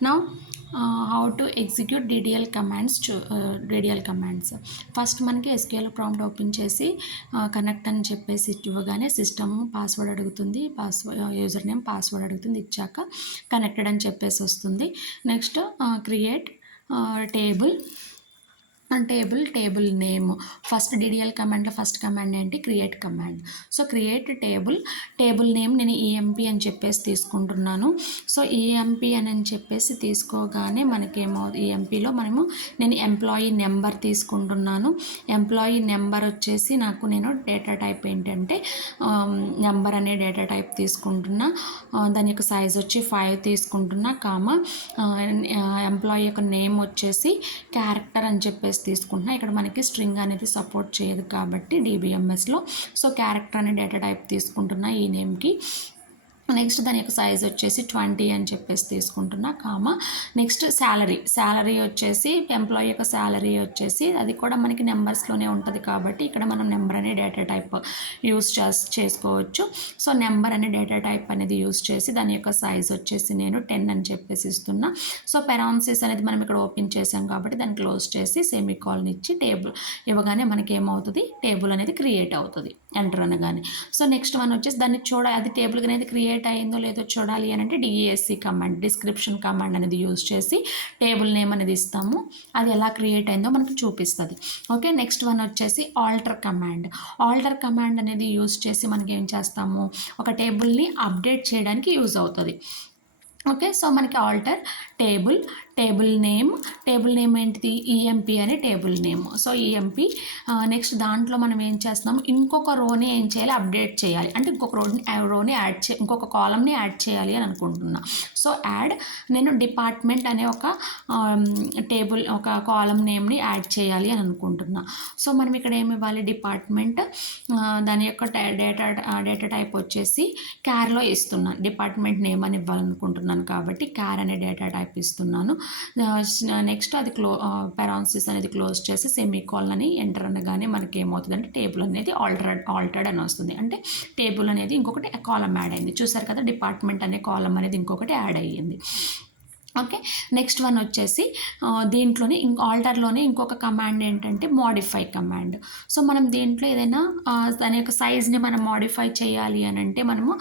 Now, how to execute DDL commands. First మనకి SQL prompt open చేసి connect అని చెప్పేసి ఇవ్వగానే సిస్టమ్ పాస్వర్డ్ అడుగుతుంది, యూజర్ నేమ్ పాస్వర్డ్ అడుగుతుంది. ఇచ్చాక కనెక్టెడ్ అని చెప్పేసి వస్తుంది. Next create table table name. First DDL కమాండ్లో ఫస్ట్ కమాండ్ ఏంటి? Create command. So create table name నేను ఈఎంపీ అని చెప్పేసి తీసుకుంటున్నాను. సో ఈఎంపీ అని చెప్పేసి తీసుకోగానే మనకేమో ఈఎంపీలో నేను ఎంప్లాయీ నెంబర్ తీసుకుంటున్నాను. ఎంప్లాయీ నెంబర్ వచ్చేసి నేను డేటా టైప్ ఏంటంటే నెంబర్ అనే డేటా టైప్ తీసుకుంటున్నా. దాని యొక్క సైజ్ వచ్చి 5 తీసుకుంటున్నా. ఎంప్లాయీ యొక్క నేమ్ వచ్చేసి క్యారెక్టర్ అని చెప్పేసి తీసుకుంటున్నా. ఇక్కడ మనకి స్ట్రింగ్ అనేది సపోర్ట్ చేయదు కాబట్టి DBMSలో. సో క్యారెక్టర్ అనే డేటా టైప్ తీసుకుంటున్నా ఈ నేమ్కి. నెక్స్ట్ దాని యొక్క సైజ్ వచ్చేసి 20 అని చెప్పేసి తీసుకుంటున్నా. నెక్స్ట్ శాలరీ వచ్చేసి ఎంప్లాయీ యొక్క శాలరీ వచ్చేసి అది కూడా మనకి నెంబర్స్లోనే ఉంటుంది కాబట్టి ఇక్కడ మనం నెంబర్ అనే డేటా టైప్ యూస్ చేసుకోవచ్చు. సో నెంబర్ అనే డేటా టైప్ అనేది యూస్ చేసి దాని యొక్క సైజ్ వచ్చేసి నేను 10 అని చెప్పేసి ఇస్తున్నా. సో పెరాన్సిస్ అనేది మనం ఇక్కడ ఓపెన్ చేసాం కాబట్టి దాన్ని క్లోజ్ చేసి సెమీకాలన్ ఇచ్చి టేబుల్ ఇవ్వగానే మనకి ఏమవుతుంది? టేబుల్ అనేది క్రియేట్ అవుతుంది ఎంటర్ అనగానే. సో నెక్స్ట్ వన్ వచ్చేసి దాన్ని అది టేబుల్ అనేది క్రియేట్ అయిందో లేదో చూడాలి అని అంటే DESC కమాండ్, డిస్క్రిప్షన్ కమాండ్ అనేది యూజ్ చేసి టేబుల్ నేమ్ అనేది ఇస్తాము. అది ఎలా క్రియేట్ అయిందో మనకు చూపిస్తుంది. ఓకే, నెక్స్ట్ వన్ వచ్చేసి ఆల్టర్ కమాండ్ అనేది యూజ్ చేసి మనకి ఏం చేస్తాము? ఒక టేబుల్ని అప్డేట్ చేయడానికి యూజ్ అవుతుంది. ఓకే, సో మనకి ఆల్టర్ టేబుల్ నేమ్ ఏంటిది? ఈఎంపీ అనే table name. So EMP next దాంట్లో మనం ఏం చేస్తున్నాము? ఇంకొక రోని ఏం చేయాలి? అప్డేట్ చేయాలి. అంటే ఇంకొక రోని ఇంకొక కాలమ్ని యాడ్ చేయాలి అని అనుకుంటున్నా. సో నేను డిపార్ట్మెంట్ అనే ఒక టేబుల్ ఒక కాలమ్ నేమ్ని యాడ్ చేయాలి అని అనుకుంటున్నా. సో మనం ఇక్కడ ఏమి ఇవ్వాలి? డిపార్ట్మెంట్ దాని యొక్క డేటా టైప్ వచ్చేసి క్యార్లో ఇస్తున్నాను. డిపార్ట్మెంట్ నేమ్ అని ఇవ్వాలనుకుంటున్నాను కాబట్టి క్యార్ అనే డేటా టైప్ ఇస్తున్నాను. నెక్స్ట్ అది పెరాన్సిస్ అనేది క్లోజ్ చేసి సెమీకాలన్ అని ఎంటర్ అనగానే మనకి ఏమవుతుందంటే టేబుల్ అనేది ఆల్టర్డ్ అని వస్తుంది. అంటే టేబుల్ అనేది ఇంకొకటి కాలం యాడ్ అయింది. చూసారు కదా, డిపార్ట్మెంట్ అనే కాలం అనేది ఇంకొకటి యాడ్ అయ్యింది. ఓకే, నెక్స్ట్ వన్ వచ్చేసి దీంట్లోనే ఆల్టర్లోనే ఇంకొక కమాండ్ ఏంటంటే మోడిఫై కమాండ్. సో మనం దీంట్లో ఏదైనా దాని యొక్క సైజ్ని మనం మోడిఫై చేయాలి అని అంటే మనము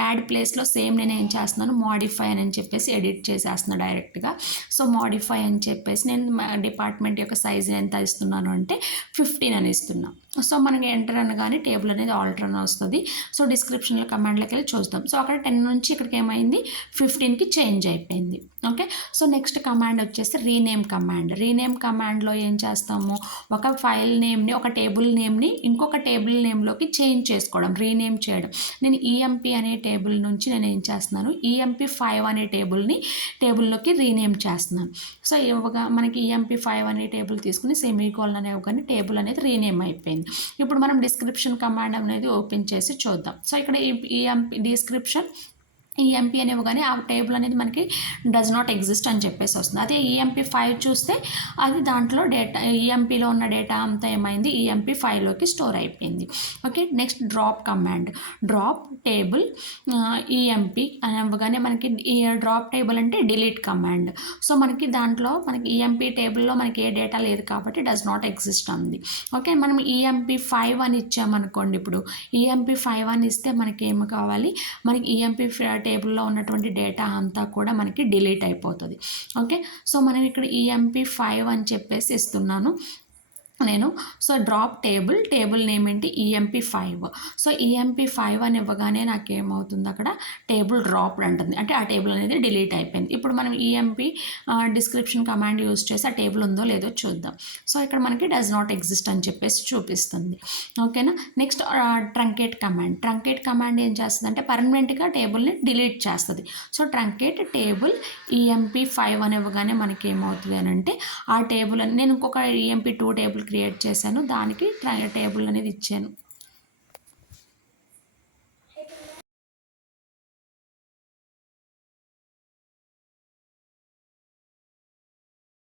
యాడ్ ప్లేస్లో సేమ్ నేను ఏం చేస్తున్నాను? మోడిఫై అని చెప్పేసి ఎడిట్ చేసేస్తున్నాను డైరెక్ట్గా. సో మోడిఫై అని చెప్పేసి నేను డిపార్ట్మెంట్ యొక్క సైజ్ ఎంత ఇస్తున్నాను అంటే 15 అని ఇస్తున్నాను. సో మనకి ఎంటర్ అనగానే టేబుల్ అనేది ఆల్టర్ అని వస్తుంది. సో డిస్క్రిప్షన్లో కమాండ్లోకి వెళ్ళి చూద్దాం. సో అక్కడ 10 నుంచి ఇక్కడికి ఏమైంది? 15కి చేంజ్ అయిపోయింది. ఓకే, సో నెక్స్ట్ కమాండ్ వచ్చేసి రీనేమ్ కమాండ్లో ఏం చేస్తాము? ఒక ఫైల్ నేమ్ని, ఒక టేబుల్ నేమ్ని ఇంకొక టేబుల్ నేమ్లోకి చేంజ్ చేసుకోవడం, రీనేమ్ చేయడం. నేను ఈఎంపీ అనే టేబుల్ నుంచి నేను ఏం చేస్తున్నాను? EMP5 అనే టేబుల్లోకి రీనేమ్ చేస్తున్నాను. సో మనకి EMP5 అనే టేబుల్ తీసుకుని సెమీకోలన్ అనే ఒక టేబుల్ అనేది రీనేమ్ అయిపోయింది. ఇప్పుడు మనం డిస్క్రిప్షన్ కమాండ్ అనేది ఓపెన్ చేసి చూద్దాం. సో ఇక్కడ డిస్క్రిప్షన్ ఈఎంపీ అని ఇవ్వగానే ఆ టేబుల్ అనేది మనకి డస్ నాట్ ఎగ్జిస్ట్ అని చెప్పేసి వస్తుంది. అదే EMP5 చూస్తే అది దాంట్లో డేటా ఈఎంపీలో ఉన్న డేటా అంతా ఏమైంది? EMP5లోకి స్టోర్ అయిపోయింది. Okay, next drop table EMP అని ఇవ్వగానే మనకి డ్రాప్ టేబుల్ అంటే డిలీట్ కమాండ్. సో మనకి దాంట్లో EMP టేబుల్లో మనకి ఏ డేటా లేదు కాబట్టి డస్ నాట్ ఎగ్జిస్ట్ అంది. ఓకే, మనం EMP5 అని ఇచ్చామనుకోండి. ఇప్పుడు EMP5 అని ఇస్తే మనకి ఏమి కావాలి? మనకి EMP టేబుల్లో ఉన్నటువంటి డేటా అంతా కూడా మనకి డిలీట్ అయిపోతుంది. ఓకే, సో మనం ఇక్కడ EMP5 అని చెప్పేసి ఇస్తున్నాను నేను. సో డ్రాప్ టేబుల్ నేమ్ ఏంటి? EMP5. సో EMP5 అని ఇవ్వగానే నాకేమవుతుంది? అక్కడ టేబుల్ డ్రాప్డ్ అంటుంది. అంటే ఆ టేబుల్ అనేది డిలీట్ అయిపోయింది. ఇప్పుడు మనం EMP డిస్క్రిప్షన్ కమాండ్ యూజ్ చేసి ఆ టేబుల్ ఉందో లేదో చూద్దాం. సో ఇక్కడ మనకి డస్ నాట్ ఎగ్జిస్ట్ అని చెప్పేసి చూపిస్తుంది. ఓకేనా, నెక్స్ట్ ట్రంకేట్ కమాండ్ ఏం చేస్తుంది అంటే పర్మనెంట్గా టేబుల్ని డిలీట్ చేస్తుంది. సో ట్రంకేట్ టేబుల్ EMP5 అని ఇవ్వగానే మనకి ఏమవుతుంది అని అంటే ఆ టేబుల్ నేను ఇంకొక EMP2 టేబుల్ క్రియేట్ చేశాను, దానికి టేబుల్ అనేది ఇచ్చాను.